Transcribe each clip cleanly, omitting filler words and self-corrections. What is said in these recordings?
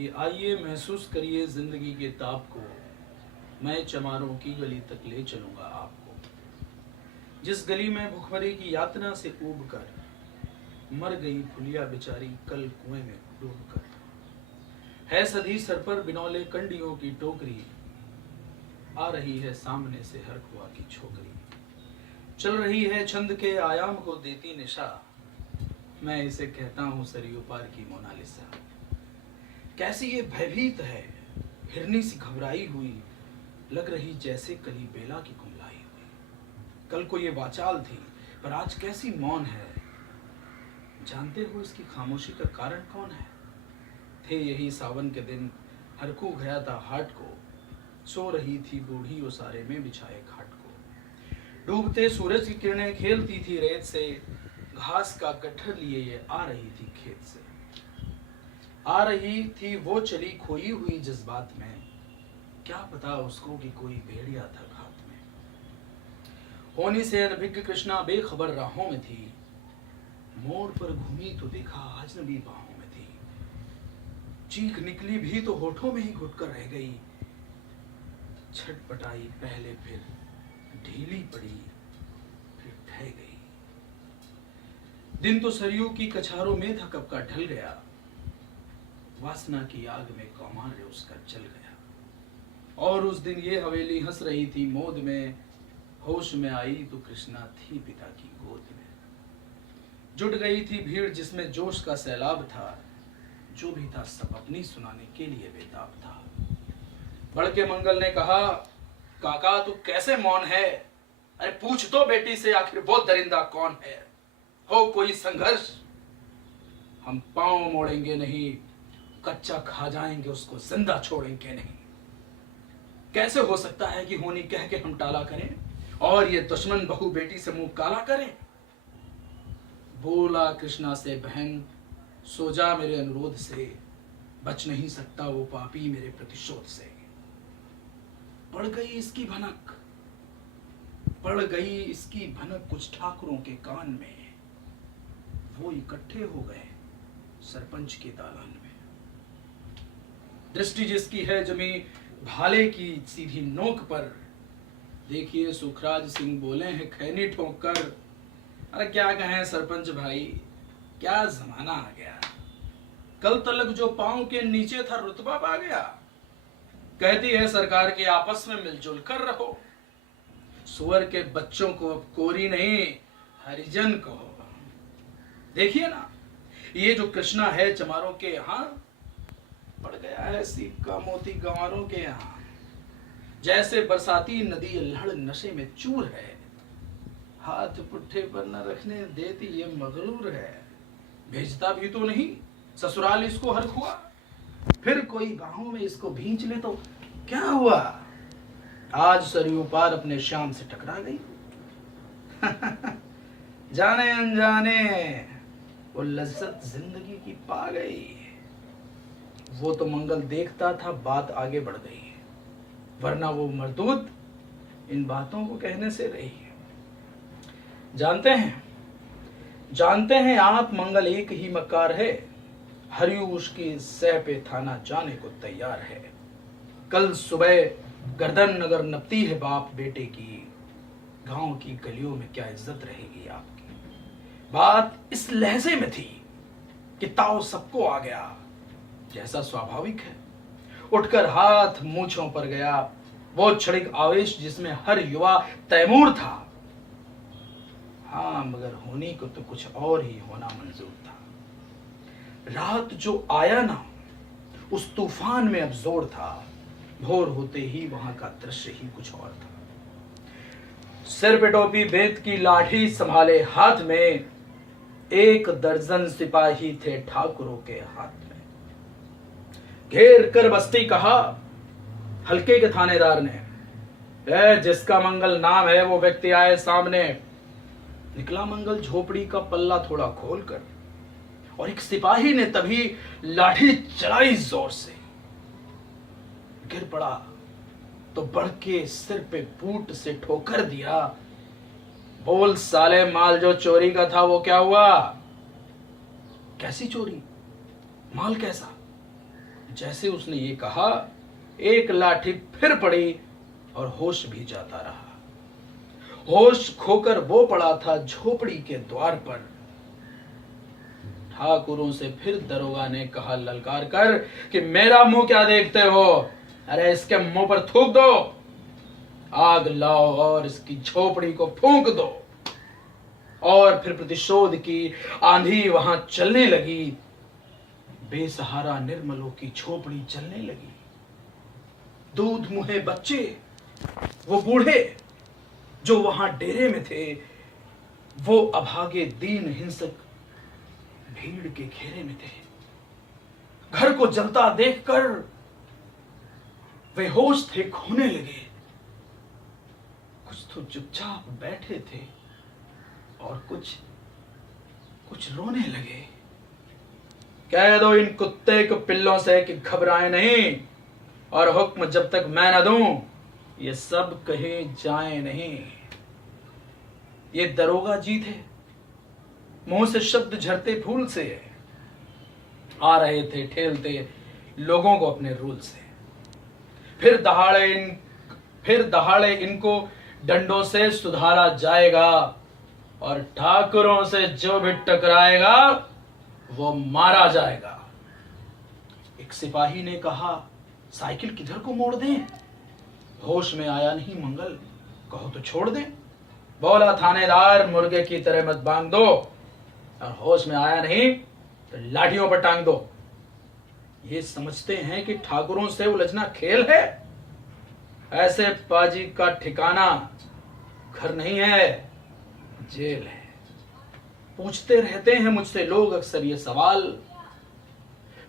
कि आइए महसूस करिए जिंदगी के ताप को, मैं चमारों की गली तक ले चलूंगा आपको। जिस गली में भुखमरी की यातना से ऊब कर मर गई फुलिया बेचारी कल कुएं में डूब कर, है सधी सर पर बिनौले कंडियों की टोकरी, आ रही है सामने से हर कुआ की छोकरी, चल रही है छंद के आयाम को देती निशा, मैं इसे कहता हूं सरयू पार की मोनालिसा। कैसी ये भयभीत है, हिरनी सी घबराई हुई, लग रही जैसे कली बेला की कुमलाई हुई। कल को ये वाचाल थी पर आज कैसी मौन है, जानते हो इसकी खामोशी का कारण कौन है? थे यही सावन के दिन, हरकू गया था हाट को, सो रही थी बूढ़ी उसारे में बिछाए खाट को। डूबते सूरज की किरणें खेलती थी रेत से, घास का गट्ठर लिए ये आ रही थी खेत से। आ रही थी वो चली खोई हुई जज्बात में, क्या पता उसको कि कोई भेड़िया था घात में। होनी से अनभिज्ञ कृष्णा बेखबर राहों में थी, मोड़ पर घूमी तो देखा अजनबी बाहों में थी। चीख निकली भी तो होठों में ही घुटकर रह गई, छटपटाई पहले फिर ढीली पड़ी फिर ढह गई। दिन तो सरयू की कछारों में था कब का ढल गया, वासना की आग में कौमार्य उसका जल गया। और उस दिन ये हवेली हंस रही थी मोद में, होश में आई तो कृष्णा थी पिता की गोद में। जुट गई थी भीड़ जिसमें जोश का सैलाब था, जो भी था सब अपनी सुनाने के लिए बेताब था। बड़के मंगल ने कहा, काका तू कैसे मौन है, अरे पूछ तो बेटी से आखिर वो दरिंदा कौन है। हो कोई संघर्ष, हम पांव मोड़ेंगे नहीं, कच्चा खा जाएंगे उसको जिंदा छोड़ेंगे नहीं। कैसे हो सकता है कि होनी कह के हम टाला करें और ये दुश्मन बहू बेटी से मुंह काला करें। बोला कृष्णा से, बहन सो जा मेरे अनुरोध से, बच नहीं सकता वो पापी मेरे प्रतिशोध से। पड़ गई इसकी भनक, पड़ गई इसकी भनक कुछ ठाकुरों के कान में, वो इकट्ठे हो गए सरपंच के दालान में। दृष्टि जिसकी है जमी भाले की सीधी नोक पर, देखिए सुखराज सिंह बोले हैं खैनी ठोक कर। अरे क्या कहें सरपंच भाई, क्या जमाना आ गया। कल तलक जो पांव के नीचे था रुतबा पा गया। कहती है सरकार के आपस में मिलजुल कर रहो, सुअर के बच्चों को अब कोरी नहीं हरिजन कहो। देखिए ना, ये जो कृष्णा है चमारों के यहाँ पड़ गया है सीप का मोती गंवारों के यहाँ। जैसे बरसाती नदी लहड़ नशे में चूर है, हाथ पुट्ठे पर न रखने देती ये मगरूर है। भेजता भी तो नहीं ससुराल इसको हर खुआ, फिर कोई बाहों में इसको भींच ले तो क्या हुआ। आज सरयू पार अपने श्याम से टकरा गई। जाने अनजाने वो लज्जत जिंदगी की पा गई। वो तो मंगल देखता था बात आगे बढ़ गई, वरना वो मरदूद इन बातों को कहने से रही। जानते हैं आप मंगल एक ही मक्कार है, हरियू उसकी सह पे थाना जाने को तैयार है। कल सुबह गर्दन नगर नपती है बाप बेटे की, गांव की गलियों में क्या इज्जत रहेगी आपकी। बात इस लहजे में थी कि ताव सबको आ गया, जैसा स्वाभाविक है। उठकर हाथ मूंछों पर गया वो क्षणिक आवेश जिसमें हर युवा तैमूर था। हाँ मगर होनी को तो कुछ और ही होना मंजूर था। रात जो आया ना उस तूफान में अब जोर था, भोर होते ही वहां का दृश्य ही कुछ और था। सिर पे टोपी बेत की लाठी संभाले हाथ में, 1 दर्जन सिपाही थे ठाकुरों के हाथ में। घेर कर बस्ती कहा हल्के के थानेदार ने, जिसका मंगल नाम है वो व्यक्ति आए सामने। निकला मंगल झोपड़ी का पल्ला थोड़ा खोलकर, और एक सिपाही ने तभी लाठी चलाई जोर से। गिर पड़ा तो बढ़ के सिर पे बूट से ठोकर दिया। बोल साले, माल जो चोरी का था वो क्या हुआ? कैसी चोरी? माल कैसा? जैसे उसने ये कहा, एक लाठी फिर पड़ी और होश भी जाता रहा। होश खोकर वो पड़ा था झोपड़ी के द्वार पर। ठाकुरों से फिर दरोगा ने कहा ललकार कर कि मेरा मुंह क्या देखते हो, अरे इसके मुंह पर थूक दो, आग लाओ और इसकी झोपड़ी को फूंक दो। और फिर प्रतिशोध की आंधी वहां चलने लगी। बेसहारा निर्मलों की झोपड़ी जलने लगी। दूध मुहे बच्चे, वो बूढ़े जो वहां डेरे में थे, वो अभागे दीन हिंसक भीड़ के घेरे में थे। घर को जलता देखकर वे होश थे खोने लगे। कुछ तो चुपचाप बैठे थे और कुछ रोने लगे। कह दो इन कुत्ते को पिल्लों से कि घबराए नहीं, और हुक्म जब तक मैं न दूं ये सब कहीं जाए नहीं। ये दरोगा जी थे, मुंह से शब्द झरते फूल से आ रहे थे, ठेलते लोगों को अपने रूल से। फिर दहाड़े इनको डंडों से सुधारा जाएगा, और ठाकुरों से जो भी टकराएगा वो मारा जाएगा। एक सिपाही ने कहा, साइकिल किधर को मोड़ दें, होश में आया नहीं मंगल, कहो तो छोड़ दें। बोला थानेदार, मुर्गे की तरह मत बांध दो, और होश में आया नहीं तो लाठियों पर टांग दो। ये समझते हैं कि ठाकुरों से उलझना खेल है। ऐसे पाजी का ठिकाना घर नहीं है, जेल है। पूछते रहते हैं मुझसे लोग अक्सर ये सवाल,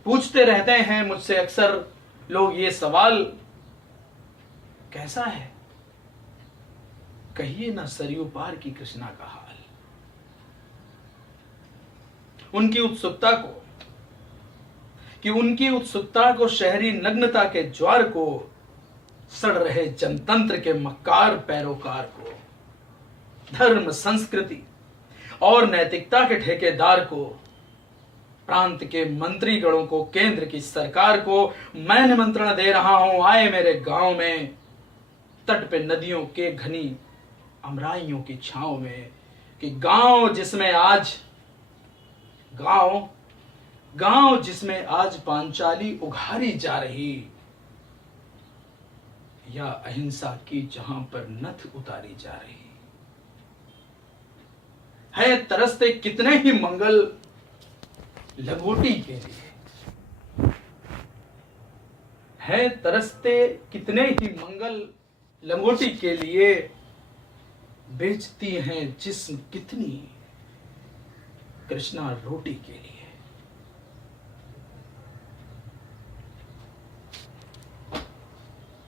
पूछते रहते हैं मुझसे अक्सर लोग ये सवाल, कैसा है कहिए ना सरयू पार की कृष्णा का हाल। उनकी उत्सुकता को शहरी नग्नता के ज्वार को, सड़ रहे जनतंत्र के मक्कार पैरोकार को, धर्म संस्कृति और नैतिकता के ठेकेदार को, प्रांत के मंत्रीगणों को, केंद्र की सरकार को मैं निमंत्रण दे रहा हूं, आए मेरे गांव में, तट पे नदियों के घनी अमराइयों की छांव में, कि गांव जिसमें आज पांचाली उघारी जा रही, या अहिंसा की जहां पर नथ उतारी जा रही है। तरसते कितने ही मंगल लंगोटी के लिए, है तरसते कितने ही मंगल लंगोटी के लिए, बेचती हैं जिस्म कितनी कृष्णा रोटी के लिए।